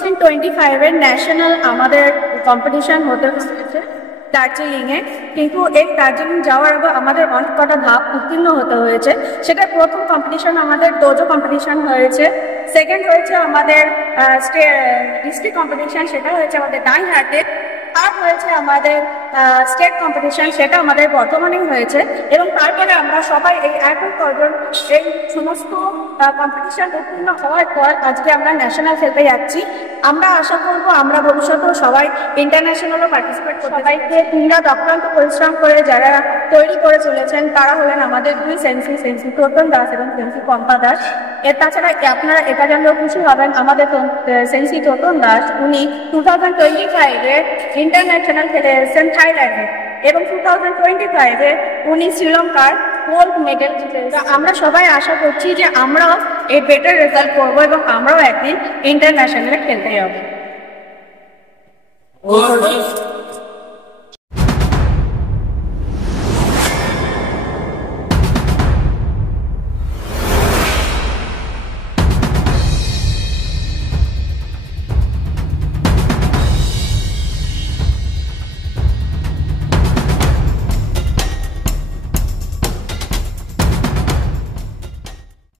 2025 এর ন্যাশনাল আমাদের কম্পিটিশন হতে হয়েছে দার্জিলিংয়ে, কিন্তু এই দার্জিলিং যাওয়ার আগে আমাদের অনেক কটা ধাপ উত্তীর্ণ হতে হয়েছে। সেটা প্রথম কম্পিটিশন আমাদের ডোজো কম্পিটিশন হয়েছে, সেকেন্ড হয়েছে আমাদের ডিস্ট্রিক্ট কম্পিটিশন, সেটা হয়েছে আমাদের ডাইহাটে, থার্ড হয়েছে আমাদের স্টেট কম্পিটিশন, সেটা আমাদের বর্তমানেই হয়েছে। এবং তারপরে আমরা সবাই এই এখন কজন এই সমস্ত কম্পিটিশন উত্তীর্ণ হওয়ার পর আজকে আমরা ন্যাশনাল খেলতে যাচ্ছি। আমরা আশা করবো আমরা ভবিষ্যতেও সবাই ইন্টারন্যাশনালও পার্টিসিপেট করতে। সবাইকে দিনরাত অক্লান্ত পরিশ্রম করে যারা তৈরি করে চলেছেন তারা হলেন আমাদের দুই সেন্সি প্রতন দাস এবং সেন্সি পম্পা দাস। এর তাছাড়া আপনারা এটা জানলেও খুশি হবেন, আমাদের সেন্সি প্রতন দাস উনি 2025-এ ইন্টারন্যাশনাল খেলে এসেছেন থাইল্যান্ডে, এবং 2025-এ উনি শ্রীলঙ্কার গোল্ড মেডেল জিতে। আমরা সবাই আশা করছি যে আমরাও এই বেটার রেজাল্ট করবো এবং আমরাও একদিন ইন্টারন্যাশনালে খেলতে যাবো।